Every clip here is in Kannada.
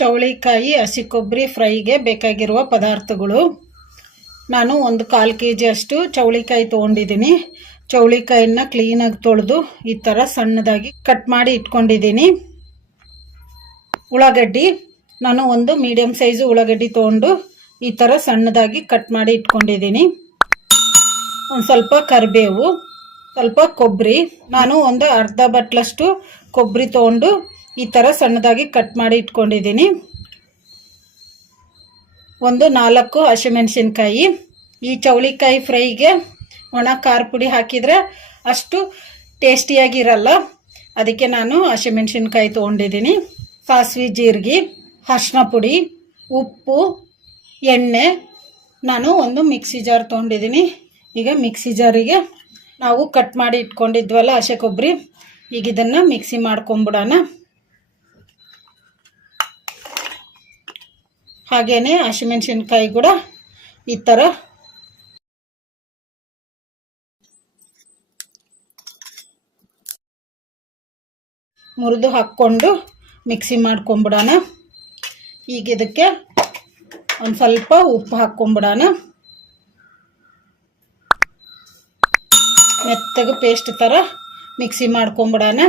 ಚೌಳಿಕಾಯಿ ಹಸಿ ಕೊಬ್ಬರಿ ಫ್ರೈಗೆ ಬೇಕಾಗಿರುವ ಪದಾರ್ಥಗಳು. ನಾನು ಒಂದು ಕಾಲು ಕೆ ಜಿಯಷ್ಟು ಚೌಳಿಕಾಯಿ ತೊಗೊಂಡಿದ್ದೀನಿ. ಚೌಳಿಕಾಯಿನ ಕ್ಲೀನಾಗಿ ತೊಳೆದು ಈ ಥರ ಸಣ್ಣದಾಗಿ ಕಟ್ ಮಾಡಿ ಇಟ್ಕೊಂಡಿದ್ದೀನಿ. ಉಳ್ಳಾಗಡ್ಡಿ, ನಾನು ಒಂದು ಮೀಡಿಯಮ್ ಸೈಜು ಉಳ್ಳಾಗಡ್ಡಿ ತೊಗೊಂಡು ಈ ಥರ ಸಣ್ಣದಾಗಿ ಕಟ್ ಮಾಡಿ ಇಟ್ಕೊಂಡಿದ್ದೀನಿ. ಒಂದು ಸ್ವಲ್ಪ ಕರಿಬೇವು, ಸ್ವಲ್ಪ ಕೊಬ್ಬರಿ. ನಾನು ಒಂದು ಅರ್ಧ ಬಟ್ಲಷ್ಟು ಕೊಬ್ಬರಿ ತೊಗೊಂಡು ಈ ಥರ ಸಣ್ಣದಾಗಿ ಕಟ್ ಮಾಡಿ ಇಟ್ಕೊಂಡಿದ್ದೀನಿ. ಒಂದು ನಾಲ್ಕು ಹಸಿಮೆಣಸಿನ್ಕಾಯಿ, ಈ ಚೌಳಿಕಾಯಿ ಫ್ರೈಗೆ ಒಣ ಖಾರ ಪುಡಿ ಹಾಕಿದರೆ ಅಷ್ಟು ಟೇಸ್ಟಿಯಾಗಿರಲ್ಲ. ಅದಕ್ಕೆ ನಾನು ಹಸಿಮೆಣಸಿನ್ಕಾಯಿ ತೊಗೊಂಡಿದ್ದೀನಿ. ಸಾಸಿವೆ ಜೀರಿಗೆ ಅರ್ಶಿನ ಪುಡಿ, ಉಪ್ಪು, ಎಣ್ಣೆ ನಾನು ಒಂದು ಮಿಕ್ಸಿ ಜಾರ್ ತೊಗೊಂಡಿದ್ದೀನಿ. ಈಗ ಮಿಕ್ಸಿ ಜಾರಿಗೆ ನಾವು ಕಟ್ ಮಾಡಿ ಇಟ್ಕೊಂಡಿದ್ವಲ್ಲ ಹಸೆ ಕೊಬ್ಬರಿ, ಈಗ ಇದನ್ನು ಮಿಕ್ಸಿ ಮಾಡ್ಕೊಂಬಿಡೋಣ. ಹಾಗೇನೆ ಹಸಿಮೆಣಸಿನ್ಕಾಯಿ ಕೂಡ ಈ ಥರ ಮುರಿದು ಹಾಕ್ಕೊಂಡು ಮಿಕ್ಸಿ ಮಾಡ್ಕೊಂಬಿಡೋಣ. ಈಗ ಇದಕ್ಕೆ ಒಂದು ಸ್ವಲ್ಪ ಉಪ್ಪು ಹಾಕ್ಕೊಂಬಿಡೋಣ. ಮೆತ್ತಗೆ ಪೇಸ್ಟ್ ಥರ ಮಿಕ್ಸಿ ಮಾಡ್ಕೊಂಬಿಡೋಣ.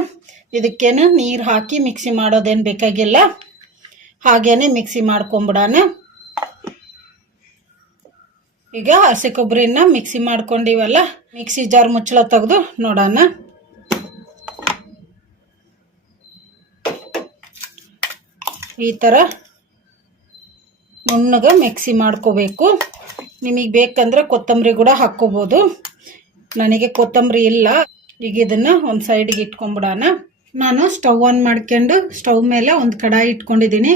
ಇದಕ್ಕೇನು ನೀರು ಹಾಕಿ ಮಿಕ್ಸಿ ಮಾಡೋದೇನು ಬೇಕಾಗಿಲ್ಲ. ಹಾಗೇನೆ ಮಿಕ್ಸಿ ಮಾಡ್ಕೊಂಬಿಡೋಣ. ಈಗ ಹಸಿ ಕೊಬ್ಬರಿನ ಮಿಕ್ಸಿ ಮಾಡ್ಕೊಂಡಿವಲ್ಲ, ಮಿಕ್ಸಿ ಜಾರ್ ಮುಚ್ಚಳ ತೆಗೆದು ನೋಡೋಣ. ಈ ಥರ ನುಣ್ಣಗೆ ಮಿಕ್ಸಿ ಮಾಡ್ಕೋಬೇಕು. ನಿಮಗೆ ಬೇಕಂದ್ರೆ ಕೊತ್ತಂಬರಿ ಕೂಡ ಹಾಕ್ಕೋಬೋದು. ನನಗೆ ಕೊತ್ತಂಬರಿ ಇಲ್ಲ, ಈಗ ಇದನ್ನು ಒಂದು ಸೈಡಿಗೆ ಇಟ್ಕೊಂಬಿಡೋಣ. ನಾನು ಸ್ಟವ್ ಆನ್ ಮಾಡ್ಕೊಂಡು ಸ್ಟವ್ ಮೇಲೆ ಒಂದು ಕಡಾಯಿ ಇಟ್ಕೊಂಡಿದ್ದೀನಿ.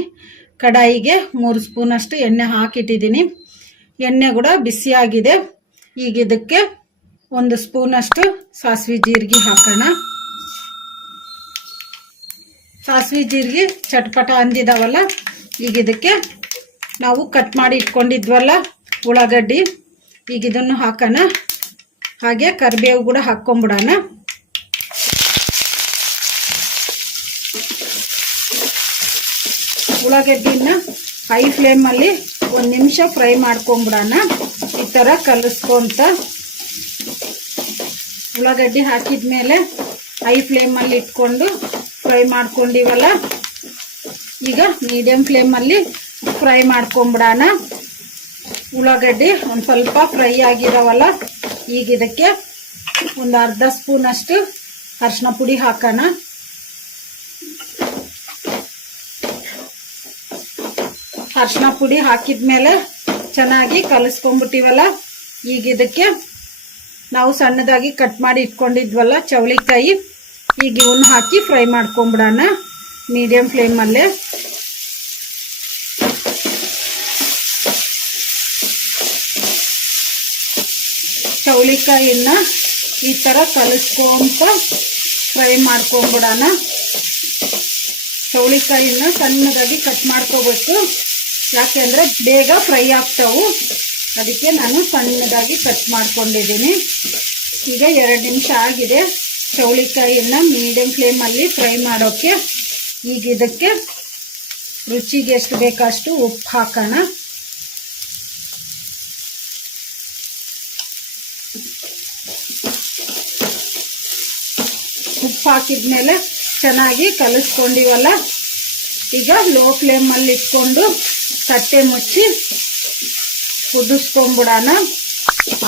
ಕಡಾಯಿಗೆ ಮೂರು ಸ್ಪೂನಷ್ಟು ಎಣ್ಣೆ ಹಾಕಿಟ್ಟಿದ್ದೀನಿ. ಎಣ್ಣೆ ಕೂಡ ಬಿಸಿಯಾಗಿದೆ ಈಗ ಇದಕ್ಕೆ ಒಂದು ಸ್ಪೂನಷ್ಟು ಸಾಸಿವೆ ಜೀರಿಗೆ ಹಾಕೋಣ. ಸಾಸಿವೆ ಜೀರಿಗೆ ಚಟ್ಪಟ ಅಂದಿದಾವಲ್ಲ, ಈಗ ಇದಕ್ಕೆ ನಾವು ಕಟ್ ಮಾಡಿ ಇಟ್ಕೊಂಡಿದ್ವಲ್ಲ ಉಳ್ಳಾಗಡ್ಡಿ, ಈಗ ಇದನ್ನು ಹಾಕೋಣ. ಹಾಗೆ ಕರಿಬೇವು ಕೂಡ ಹಾಕ್ಕೊಂಬಿಡೋಣ. ಉಳ್ಳಾಗಡ್ಡಿನ ಹೈ ಫ್ಲೇಮಲ್ಲಿ ಒಂದು ನಿಮಿಷ ಫ್ರೈ ಮಾಡ್ಕೊಂಬಿಡೋಣ. ಈ ಥರ ಕಲಿಸ್ಕೊಂತ ಉಳ್ಳಾಗಡ್ಡಿ ಹಾಕಿದ ಮೇಲೆ ಹೈ ಫ್ಲೇಮಲ್ಲಿ ಇಟ್ಕೊಂಡು ಫ್ರೈ ಮಾಡ್ಕೊಂಡಿವಲ್ಲ, ಈಗ ಮೀಡಿಯಮ್ ಫ್ಲೇಮಲ್ಲಿ ಫ್ರೈ ಮಾಡ್ಕೊಂಬಿಡೋಣ. ಉಳ್ಳಾಗಡ್ಡಿ ಒಂದು ಸ್ವಲ್ಪ ಫ್ರೈ ಆಗಿರೋವಲ್ಲ, ಈಗ ಇದಕ್ಕೆ ಒಂದು ಅರ್ಧ ಸ್ಪೂನಷ್ಟು ಅರ್ಶಿನ ಪುಡಿ ಹಾಕೋಣ. ಅರ್ಶಿನ ಪುಡಿ ಹಾಕಿದ್ಮೇಲೆ ಚೆನ್ನಾಗಿ ಕಲಿಸ್ಕೊಂಡ್ಬಿಟ್ಟಿವಲ್ಲ, ಈಗ ಇದಕ್ಕೆ ನಾವು ಸಣ್ಣದಾಗಿ ಕಟ್ ಮಾಡಿ ಇಟ್ಕೊಂಡಿದ್ವಲ್ಲ ಚವಳಿಕಾಯಿ, ಈಗ ಇವನ್ನ ಹಾಕಿ ಫ್ರೈ ಮಾಡ್ಕೊಂಬಿಡೋಣ ಮೀಡಿಯಂ ಫ್ಲೇಮಲ್ಲೇ. ಚೌಳಿಕಾಯಿನ ಈ ಥರ ಕಲಿಸ್ಕೊಂತ ಫ್ರೈ ಮಾಡ್ಕೊಂಬಿಡೋಣ. ಚೌಳಿಕಾಯಿನ ಸಣ್ಣದಾಗಿ ಕಟ್ ಮಾಡ್ಕೋಬೇಕು. ಯಾಕೆಂದರೆ ಬೇಗ ಫ್ರೈ ಆಗ್ತಾವು. ಅದಕ್ಕೆ ನಾನು ಸಣ್ಣದಾಗಿ ಕಟ್ ಮಾಡ್ಕೊಂಡಿದ್ದೀನಿ. ಈಗ ಎರಡು ನಿಮಿಷ ಆಗಿದೆ. ಚೌಳಿಕಾಯಿಯನ್ನು ಮೀಡಿಯಂ ಫ್ಲೇಮಲ್ಲಿ ಫ್ರೈ ಮಾಡೋಕ್ಕೆ ಈಗ ಇದಕ್ಕೆ ರುಚಿಗೆ ಎಷ್ಟು ಬೇಕಷ್ಟು ಉಪ್ಪು ಹಾಕೋಣ. ಉಪ್ಪು ಹಾಕಿದ್ಮೇಲೆ ಚೆನ್ನಾಗಿ ಕಲಿಸ್ಕೊಂಡಿವಲ್ಲ. ಈಗ ಲೋ ಫ್ಲೇಮಲ್ಲಿ ಇಟ್ಕೊಂಡು ತಟ್ಟೆ ಮುಚ್ಚಿ ಕುದಿಸ್ಕೊಂಬಿಡೋಣ.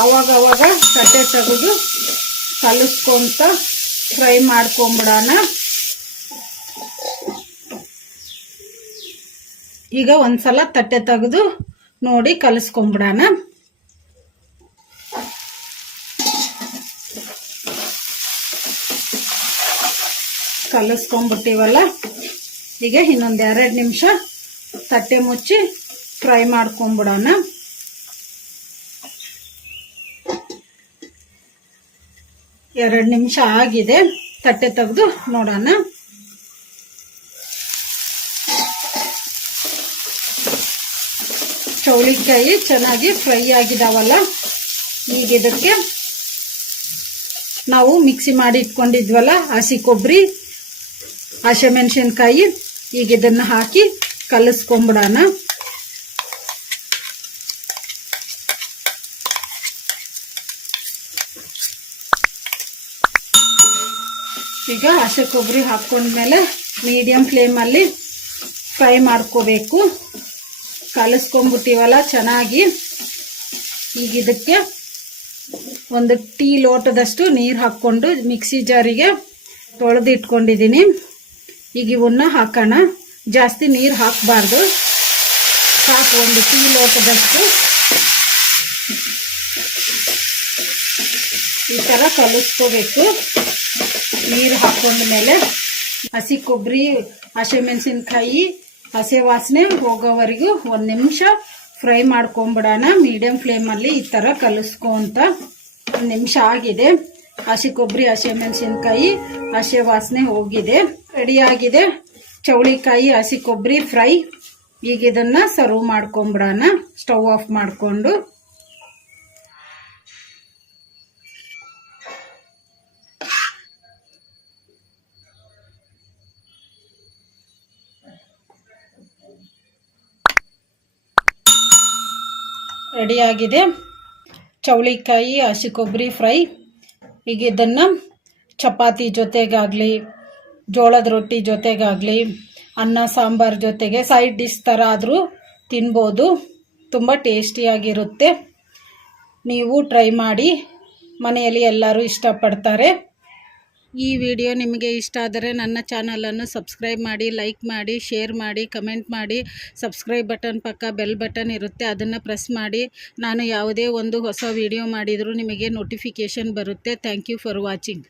ಅವಾಗ ಅವಾಗ ತಟ್ಟೆ ತೆಗೆದು ಕಲಿಸ್ಕೊಂತ ಫ್ರೈ ಮಾಡ್ಕೊಂಬಿಡೋಣ. ಈಗ ಒಂದ್ಸಲ ತಟ್ಟೆ ತೆಗೆದು ನೋಡಿ ಕಲಿಸ್ಕೊಂಬಿಡೋಣ. ಕಲಿಸ್ಕೊಂಬಿಟ್ಟಿವಲ್ಲ, ಈಗ ಇನ್ನೊಂದು ಎರಡು ನಿಮಿಷ ತಟ್ಟೆ ಮುಚ್ಚಿ ಫ್ರೈ ಮಾಡ್ಕೊಂಬಿಡೋಣ. ಎರಡು ನಿಮಿಷ ಆಗಿದೆ, ತಟ್ಟೆ ತೆಗೆದು ನೋಡೋಣ. ಚೌಳಿಕಾಯಿ ಚೆನ್ನಾಗಿ ಫ್ರೈ ಆಗಿದಾವಲ್ಲ, ಈಗ ಇದಕ್ಕೆ ನಾವು ಮಿಕ್ಸಿ ಮಾಡಿ ಇಟ್ಕೊಂಡಿದ್ವಲ್ಲ, ಹಸಿ ಕೊಬ್ಬರಿ, ಹಸಿಮೆಣಸಿನ್ಕಾಯಿ, ಈಗ ಇದನ್ನು ಹಾಕಿ ಕಲಿಸ್ಕೊಂಬಿಡೋಣ. ಈಗ ಹಸಿ ಕೊಬ್ಬರಿ ಹಾಕ್ಕೊಂಡ್ಮೇಲೆ ಮೀಡಿಯಮ್ ಫ್ಲೇಮಲ್ಲಿ ಫ್ರೈ ಮಾಡ್ಕೋಬೇಕು. ಕಲಿಸ್ಕೊಂಬಿಟ್ಟಿವಲ್ಲ ಚೆನ್ನಾಗಿ. ಈಗ ಇದಕ್ಕೆ ಒಂದು ಟೀ ಲೋಟದಷ್ಟು ನೀರು ಹಾಕ್ಕೊಂಡು ಮಿಕ್ಸಿ ಜಾರಿಗೆ ತೊಳೆದಿಟ್ಕೊಂಡಿದ್ದೀನಿ. ಈಗ ಇವನ್ನ ಹಾಕೋಣ. ಜಾಸ್ತಿ ನೀರು ಹಾಕಬಾರ್ದು. ಸಾಕು, ಒಂದು ಟೀ ಲೋಟದಷ್ಟು. ಈ ಥರ ಕಲಿಸ್ಕೋಬೇಕು. ನೀರು ಹಾಕೊಂಡ ಮೇಲೆ ಹಸಿ ಕೊಬ್ಬರಿ ಹಸಿಮೆಣಸಿನ್ಕಾಯಿ ಹಸಿ ವಾಸನೆ ಹೋಗೋವರೆಗೂ ಒಂದು ನಿಮಿಷ ಫ್ರೈ ಮಾಡ್ಕೊಂಬಿಡೋಣ. ಮೀಡಿಯಮ್ ಫ್ಲೇಮಲ್ಲಿ ಈ ಥರ ಕಲಿಸ್ಕೊಂತ ಒಂದು ನಿಮಿಷ ಆಗಿದೆ. ಹಸಿ ಕೊಬ್ಬರಿ ಹಸಿಮೆಣಸಿನ್ಕಾಯಿ ಹಸಿ ವಾಸನೆ ಹೋಗಿದೆ. ರೆಡಿಯಾಗಿದೆ ಚೌಳಿಕಾಯಿ, ಹಸಿ ಕೊಬ್ಬರಿ ಫ್ರೈ. ಈಗ ಇದನ್ನು ಸರ್ವ್ ಮಾಡ್ಕೊಂಬಿಡೋಣ. ಸ್ಟವ್ ಆಫ್ ಮಾಡಿಕೊಂಡು. ರೆಡಿಯಾಗಿದೆ ಚೌಳಿಕಾಯಿ, ಹಸಿ ಕೊಬ್ಬರಿ ಫ್ರೈ. ಈಗ ಇದನ್ನು ಚಪಾತಿ ಜೊತೆಗಾಗಲಿ ಜೋಳದ ರೊಟ್ಟಿ ಜೊತೆಗಾಗಲಿ, ಅನ್ನ, ಸಾಂಬಾರ್ ಜೊತೆಗೆ ಸೈಡ್ ಡಿಶ್ ಥರ ಆದರೂ ತಿನ್ಬೋದು. ತುಂಬ ಟೇಸ್ಟಿಯಾಗಿರುತ್ತೆ ನೀವು ಟ್ರೈ ಮಾಡಿ ಮನೆಯಲ್ಲಿ ಎಲ್ಲರೂ ಇಷ್ಟಪಡ್ತಾರೆ. ಈ ವಿಡಿಯೋ ನಿಮಗೆ ಇಷ್ಟ ಆದರೆ ನನ್ನ ಚಾನಲನ್ನು ಸಬ್ಸ್ಕ್ರೈಬ್ ಮಾಡಿ ಲೈಕ್ ಮಾಡಿ ಶೇರ್ ಮಾಡಿ ಕಮೆಂಟ್ ಮಾಡಿ. ಸಬ್ಸ್ಕ್ರೈಬ್ ಬಟನ್ ಪಕ್ಕ ಬೆಲ್ ಬಟನ್ ಇರುತ್ತೆ. ಅದನ್ನು ಪ್ರೆಸ್ ಮಾಡಿ. ನಾನು ಯಾವುದೇ ಒಂದು ಹೊಸ ವಿಡಿಯೋ ಮಾಡಿದರೂ ನಿಮಗೆ ನೋಟಿಫಿಕೇಷನ್ ಬರುತ್ತೆ. Thank you for watching